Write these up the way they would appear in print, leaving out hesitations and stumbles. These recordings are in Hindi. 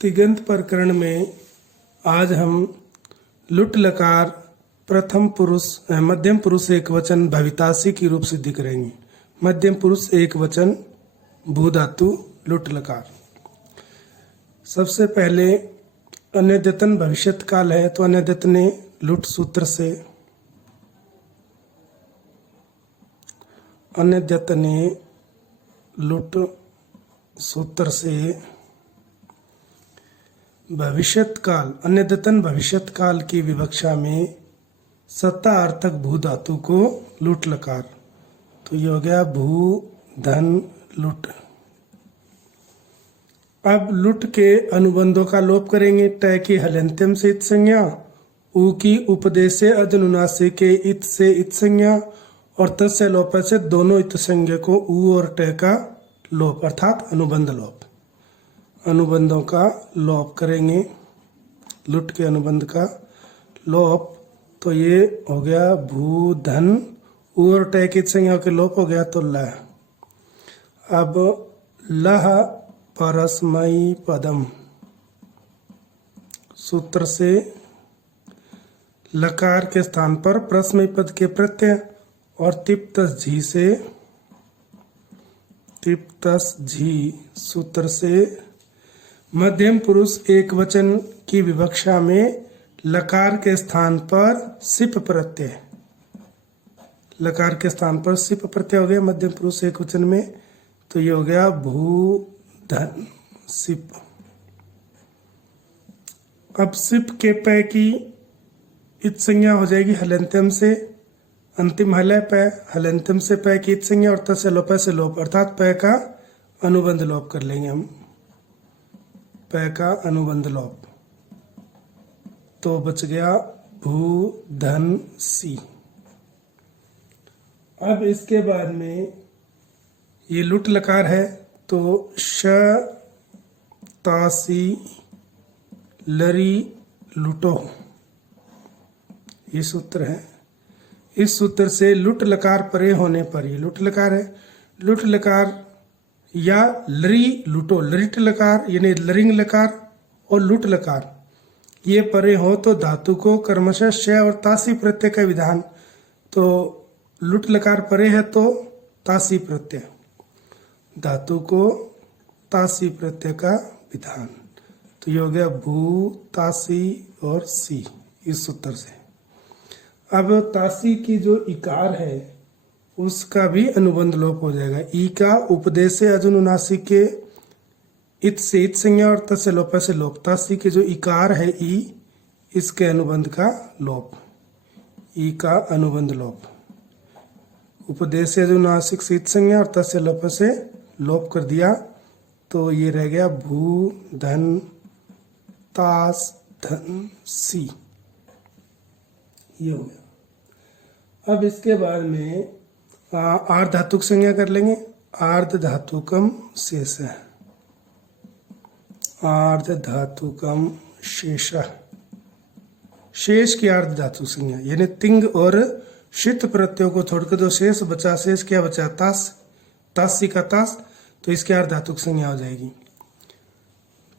तिगंत प्रकरण में आज हम लुट लकार प्रथम पुरुष मध्यम पुरुष एक वचन भवितासी की रूप सिद्धि करेंगे। मध्यम पुरुष एक वचन भू धातु लुट लकार। सबसे पहले अन्यद्यतन भविष्यत काल है तो अन्यद्यत ने लुट सूत्र से अन्यद्यत ने लुट सूत्र से भविष्यत काल अन्यद्यतन भविष्यत काल की विवक्षा में सत्ता अर्थक भू धातु को लुट लकार। तो ये हो गया भू धन लुट। अब लुट के अनुबंधों का लोप करेंगे। टय की हलंत्यम से इत संज्ञा, ऊ की उपदेश से अजनुनासिक के इत से इत संज्ञा और तस्य लोप से दोनों इत संज्ञा को ऊ और टय का लोप अर्थात अनुबंध लोप। अनुबंधों का लोप करेंगे। लुट के अनुबंध का लोप तो ये हो गया भू धन, ऊ और टय की संज्ञा के लोप हो गया तो लह। अब लह परस्मयी पदम सूत्र से लकार के स्थान पर परस्मयी पद के प्रत्यय और तिप्तस झी से तिप्तस झी सूत्र से मध्यम पुरुष एक वचन की विवक्षा में लकार के स्थान पर सिप प्रत्यय, लकार के स्थान पर सिप प्रत्यय हो गया मध्यम पुरुष एक वचन में। तो ये हो गया भू धन सिप। अब सिप के पै की इत संज्ञा हो जाएगी हलंत्यम से, अंतिम हलय पै, हलंत्यम से पै की इत संज्ञा और तस्य लोप से लोप अर्थात पै का अनुबंध लोप कर लेंगे हम। पै का अनुबंध लोप तो बच गया भू धन सी। अब इसके बाद में ये लुट लकार है तो श तासी लरी लुटो ये सूत्र है। इस सूत्र से लुट लकार परे होने पर, ये लुट लकार है, लुट लकार या लरी लुटो, लरिट लकार यानी लरिंग लकार और लुट लकार ये परे हो तो धातु को कर्मशः श और तासी प्रत्यय का विधान। तो लुट लकार परे है तो तासी प्रत्यय, धातु को तासी प्रत्यय का विधान। तो ये हो गया भू तासी और सी इस सूत्र से। अब तासी की जो इकार है उसका भी अनुबंध लोप हो जाएगा। ई का उपदेश से अजनुनासिक के इत से इत संज्ञा और तस्य लोप से लोप। तासी के जो इकार है ई, इसके अनुबंध का लोप, ई का अनुबंध लोप। उपदेश से अजनुनासिक से इत संज्ञा और तस्य लोप से लोप कर दिया तो ये रह गया भू धन तास धन सी, ये हो गया। अब इसके बाद में आर्ध धातुक संज्ञा कर लेंगे। आर्ध धातुकम शेष है, आर्ध धातुकम शेष, शेष की आर्ध धातु संज्ञा यानी तिंग और शित प्रत्ययों को छोड़कर जो शेष बचा, शेष क्या बचा तास, तासी का तास, तो इसकी आर्ध धातुक संज्ञा हो जाएगी।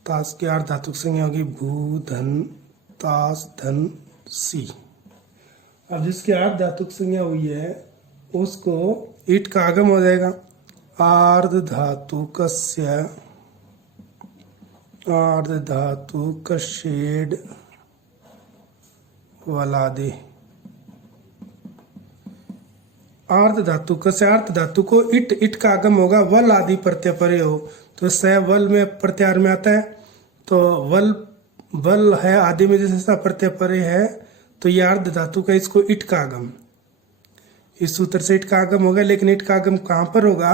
तास की आर्ध धातुक संज्ञा होगी भू धन तास धन सी। अब जिसकी आर्ध धातुक संज्ञा हुई है उसको ईट का आगम हो जाएगा। आर्ध धातु कस्य, आर्ध धातु कशेड वलादे। आर्ध धातु कस्य, अर्ध धातु को इट, इट का आगम होगा वल आदि प्रत्यय परे हो तो स वल में प्रत्यार में आता है। तो वल वल है आदि में जैसे प्रत्यय परे है तो ये अर्ध धातु का इसको इट का आगम, इस सूत्र से इट का आगम होगा। लेकिन इट का आगम कहाँ पर होगा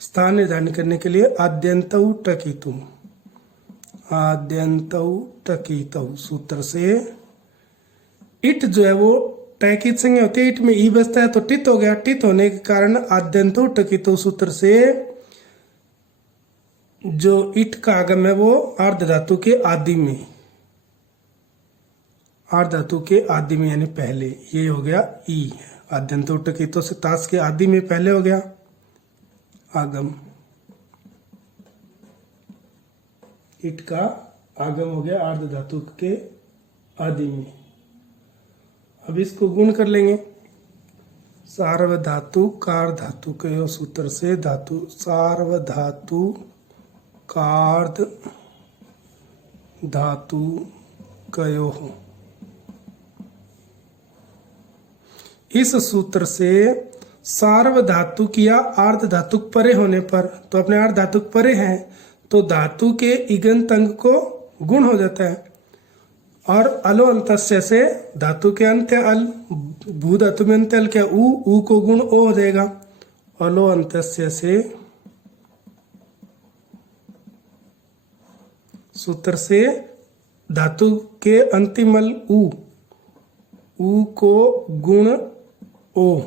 स्थान निर्धारण करने के लिए आद्यंतौ टकितु, आद्यंतौ टकितौ सूत्र से इट जो है वो टैकित संज्ञा होती है, इट में ई बचता है तो टित हो गया। टित होने के कारण आद्यंतौ टकितौ सूत्र से जो इट का आगम है वो आर्ध धातु के आदि में, आर्ध धातु के आदि में यानी पहले, ये हो गया ई। आद्यंत टकितो से तास के आदि में पहले हो गया आगम, इट का आगम हो गया आर्ध धातु के आदि में। अब इसको गुण कर लेंगे। सार्वधातु कार धातु कयो सूत्र से धातु सार्वधातु कार्ध धातु कयो हो। इस सूत्र से सार्वधातुक या अर्ध धातुक परे होने पर, तो अपने अर्ध धातुक परे हैं तो धातु के इगंत अंग को गुण हो जाता है। और अलो अंतस्य से धातु के अंत्य अल, भू धातु में अंत्य अल क्या ऊ को गुण ओ हो जाएगा। अलो अंतस्य से सूत्र से धातु के अंतिम अल ऊ को गुण ओ।